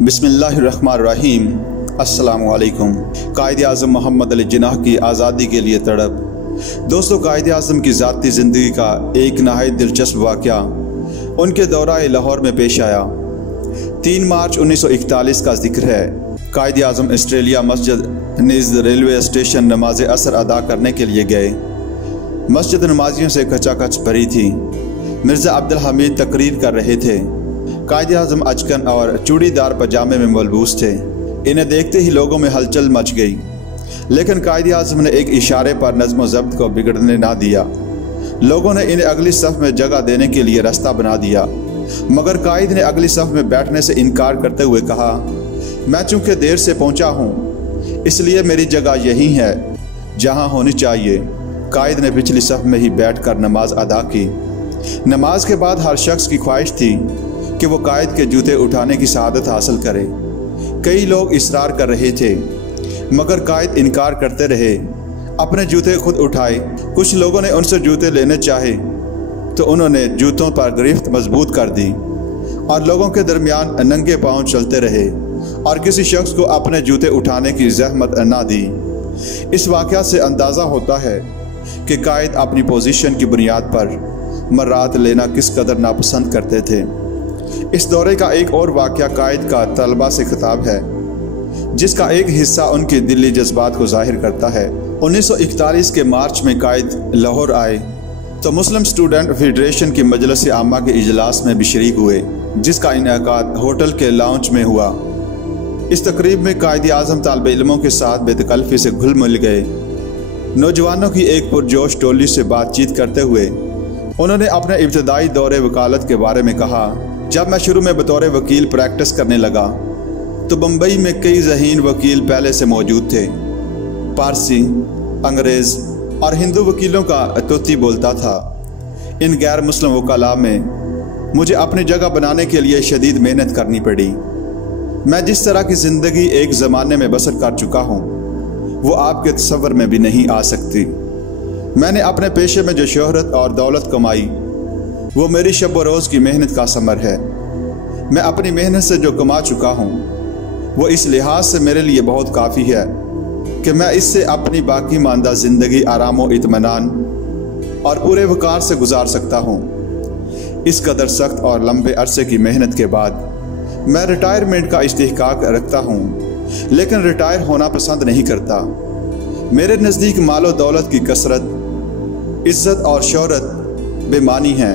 बिस्मिल्लाहिर्रहमानिर्रहीम। अस्सलामु अलैकुम। कायद आज़म मोहम्मद अली जिन्नाह की आज़ादी के लिए तड़प। दोस्तों, कायद आज़म की ज़ाती ज़िंदगी का एक नहायत दिलचस्प वाक़या उनके दौराए लाहौर में पेश आया। 3 मार्च 1941 का जिक्र है। कायद आज़म ऑस्ट्रेलिया मस्जिद निज़ रेलवे स्टेशन नमाज असर अदा करने के लिए गए। मस्जिद नमाजियों से खचाखच भरी थी। मिर्ज़ा अब्दुल हमीद तकरीर कर रहे थे। कायद आज़म अचकन और चूड़ीदार पजामे में मलबूस थे। इन्हें देखते ही लोगों में हलचल मच गई, लेकिन कायद आज़म ने एक इशारे पर नज़्म ज़ब्त को बिगड़ने ना दिया। लोगों ने इन्हें अगली सफ़ में जगह देने के लिए रास्ता बना दिया, मगर कायद ने अगली सफ़ में बैठने से इनकार करते हुए कहा, मैं चूँकि देर से पहुँचा हूँ इसलिए मेरी जगह यही है जहाँ होनी चाहिए। कायद ने पिछली सफ़ में ही बैठ कर नमाज अदा की। नमाज के बाद हर शख्स की ख्वाहिश थी कि वो कायद के जूते उठाने की शहादत हासिल करे। कई लोग इसरार कर रहे थे, मगर कायद इनकार करते रहे। अपने जूते खुद उठाए। कुछ लोगों ने उनसे जूते लेने चाहे तो उन्होंने जूतों पर गिरफ्त मजबूत कर दी और लोगों के दरमियान नंगे पांव चलते रहे और किसी शख्स को अपने जूते उठाने की जहमत ना दी। इस वाक़या से अंदाज़ा होता है कि कायद अपनी पोजीशन की बुनियाद पर मर्रात लेना किस कदर नापसंद करते थे। इस दौरे का एक और वाक़या कायद का तलबा से खिताब है, जिसका एक हिस्सा उनके दिली जज्बात को जाहिर करता है। 1941 के मार्च में कायद लाहौर आए तो मुस्लिम स्टूडेंट फेडरेशन की मजलिस आमा के इजलास में भी शरीक हुए, जिसका इनेकाद होटल के लाउंज में हुआ। इस तकरीब में कायद आज़म तालिब इल्मों के साथ बेतकल्फ़ी से घुल मिल गए। नौजवानों की एक पुरजोश टोली से बातचीत करते हुए उन्होंने अपने इब्तदाई दौरे वकालत के बारे में कहा। जब मैं शुरू में बतौर वकील प्रैक्टिस करने लगा तो बम्बई में कई ज़हीन वकील पहले से मौजूद थे। पारसी, अंग्रेज़ और हिंदू वकीलों का तोती बोलता था। इन गैर मुस्लिम वकाला में मुझे अपनी जगह बनाने के लिए शदीद मेहनत करनी पड़ी। मैं जिस तरह की ज़िंदगी एक ज़माने में बसर कर चुका हूँ वो आपके तसव्वुर में भी नहीं आ सकती। मैंने अपने पेशे में जो शोहरत और दौलत कमाई वो मेरी शब व रोज़ की मेहनत का समर है। मैं अपनी मेहनत से जो कमा चुका हूँ वो इस लिहाज से मेरे लिए बहुत काफ़ी है कि मैं इससे अपनी बाकी मानदा ज़िंदगी आराम व इत्मीनान और पूरे वक़ार से गुजार सकता हूँ। इस कदर सख्त और लंबे अरसे की मेहनत के बाद मैं रिटायरमेंट का इस्तेहकाक रखता हूँ, लेकिन रिटायर होना पसंद नहीं करता। मेरे नज़दीक मालो दौलत की कसरत, इज़्ज़त और शोहरत बेमानी है,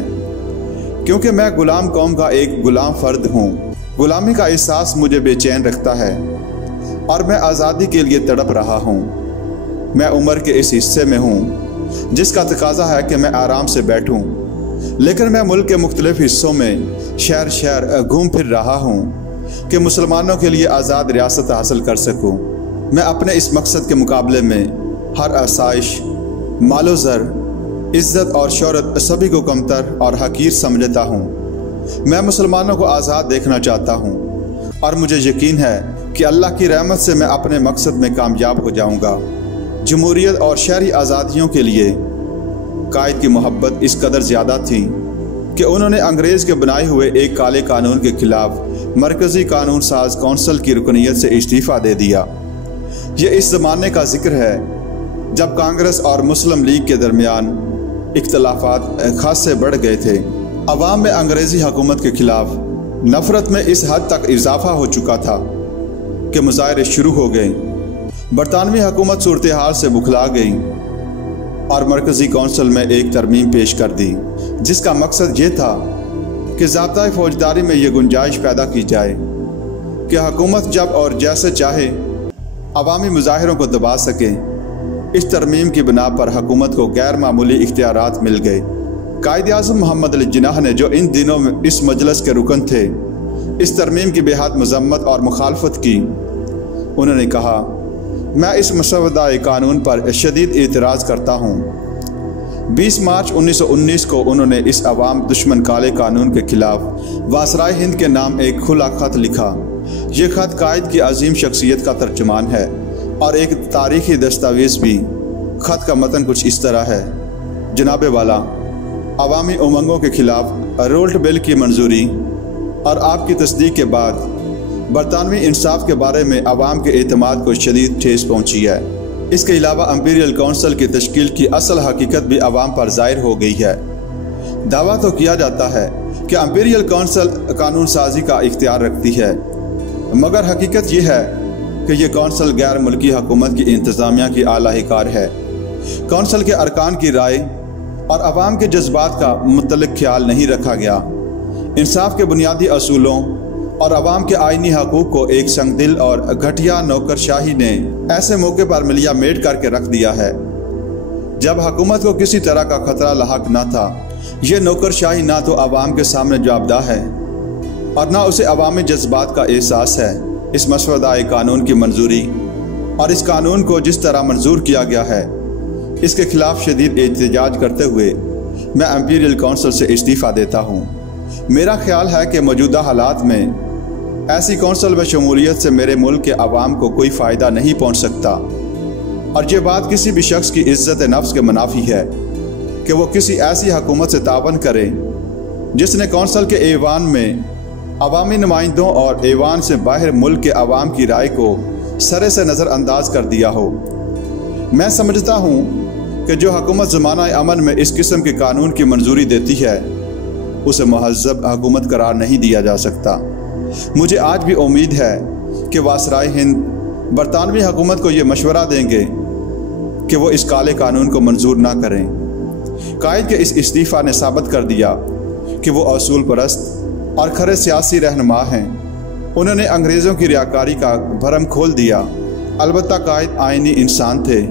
क्योंकि मैं गुलाम कौम का एक गुलाम फ़र्द हूँ। गुलामी का एहसास मुझे बेचैन रखता है और मैं आज़ादी के लिए तड़प रहा हूँ। मैं उम्र के इस हिस्से में हूँ जिसका तकाजा है कि मैं आराम से बैठूँ, लेकिन मैं मुल्क के मुख्तलिफ हिस्सों में शहर शहर घूम फिर रहा हूँ कि मुसलमानों के लिए आज़ाद रियासत हासिल कर सकूँ। मैं अपने इस मकसद के मुकाबले में हर आसाइश, मालो ज़र, इज़्ज़त और शोहरत सभी को कमतर और हकीर समझता हूँ। मैं मुसलमानों को आज़ाद देखना चाहता हूँ और मुझे यकीन है कि अल्लाह की रहमत से मैं अपने मकसद में कामयाब हो जाऊँगा। जमहूरियत और शहरी आज़ादियों के लिए कायद की मोहब्बत इस कदर ज़्यादा थी कि उन्होंने अंग्रेज़ के बनाए हुए एक काले कानून के ख़िलाफ़ मरकज़ी कानून साज कौंसल की रुकनीत से इस्तीफ़ा दे दिया। ये इस ज़माने का जिक्र है जब कांग्रेस और मुस्लिम लीग के दरमियान इख्तलाफात खासे बढ़ गए थे। अवाम में अंग्रेज़ी हुकूमत के ख़िलाफ़ नफ़रत में इस हद तक इजाफ़ा हो चुका था कि मुज़ाहरे शुरू हो गए। बरतानवी हुकूमत सूरत हाल से बुखला गई और मरकज़ी कौंसल में एक तरमीम पेश कर दी, जिसका मकसद ये था कि ज़ाब्ता फ़ौजदारी में ये गुंजाइश पैदा की जाए कि हुकूमत जब और जैसे चाहे अवामी मुज़ाहिरों को दबा सके। इस तरमीम की बिना पर हुकूमत को गैर मामूली इख्तियारात मिल गए। कायद आज़म मोहम्मद अली जिन्नाह ने, जो इन दिनों में इस मजलिस के रुकन थे, इस तरमीम की बेहद मजम्मत और मुखालफत की। उन्होंने कहा, मैं इस मसवदा कानून पर शदीद एतराज़ करता हूँ। 20 मार्च 1919 को उन्होंने इस अवाम दुश्मन काले कानून के ख़िलाफ़ वासराय हिंद के नाम एक खुला ख़त लिखा। ये ख़त कायद की अजीम शख्सियत का तर्जुमान है और एक तारीख़ी दस्तावेज़ भी। ख़त का मतन कुछ इस तरह है, जनाबे वाला, अवामी उमंगों के ख़िलाफ़ रोल्ट बिल की मंजूरी और आपकी तस्दीक के बाद برطانوی انصاف کے بارے میں عوام کے اعتماد کو شدید ٹھیس پہنچی ہے۔ اس کے علاوہ امپیریل کونسل کی تشکیل کی اصل حقیقت بھی عوام پر ظاہر ہو گئی ہے۔ دعویٰ تو کیا جاتا ہے کہ امپیریل کونسل قانون سازی کا اختیار رکھتی ہے، مگر حقیقت یہ ہے کہ یہ کونسل غیر ملکی حکومت کی انتظامیہ کی اعلیٰ کار ہے۔ کونسل کے ارکان کی رائے اور عوام کے جذبات کا متعلق خیال نہیں رکھا گیا۔ انصاف کے بنیادی اصولوں اور عوام کے آئینی حقوق کو ایک سنگ دل اور گھٹیا نوکرشاہی نے ایسے موقع پر ملیا میٹ کر کے رکھ دیا ہے جب حکومت کو کسی طرح کا خطرہ لاحق نہ تھا۔ یہ نوکرشاہی نہ تو عوام کے سامنے جوابدہ ہے اور نہ اسے عوامی جذبات کا احساس ہے۔ اس مسودہ قانون کی منظوری اور اس قانون کو جس طرح منظور کیا گیا ہے، اس کے خلاف شدید احتجاج کرتے ہوئے میں امپیریل کونسل سے استعفیٰ دیتا ہوں۔ میرا خیال ہے کہ موجودہ حالات میں ایسی کونسل میں شمولیت سے میرے ملک کے عوام کو کوئی فائدہ نہیں پہنچ سکتا، اور یہ بات کسی بھی شخص کی عزت نفس کے منافی ہے کہ وہ کسی ایسی حکومت سے تعاون کرے جس نے کونسل کے ایوان میں عوامی نمائندوں اور ایوان سے باہر ملک کے عوام کی رائے کو سرے سے نظر انداز کر دیا ہو۔ میں سمجھتا ہوں کہ جو حکومت زمانہ امن میں اس قسم کے قانون کی منظوری دیتی ہے اسے مہذب حکومت قرار نہیں دیا جا سکتا۔ مجھے آج بھی امید ہے کہ وائسرائے ہند برطانوی حکومت کو یہ مشورہ دیں گے کہ وہ اس کالے قانون کو منظور نہ کریں۔ قائد کے اس استعفیٰ نے ثابت کر دیا کہ وہ اصول پرست اور کھرے سیاسی رہنما ہیں۔ انہوں نے انگریزوں کی ریاکاری کا بھرم کھول دیا۔ البتہ قائد آئینی انسان تھے،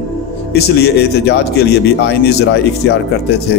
اس لیے احتجاج کے لیے بھی آئینی ذرائع اختیار کرتے تھے۔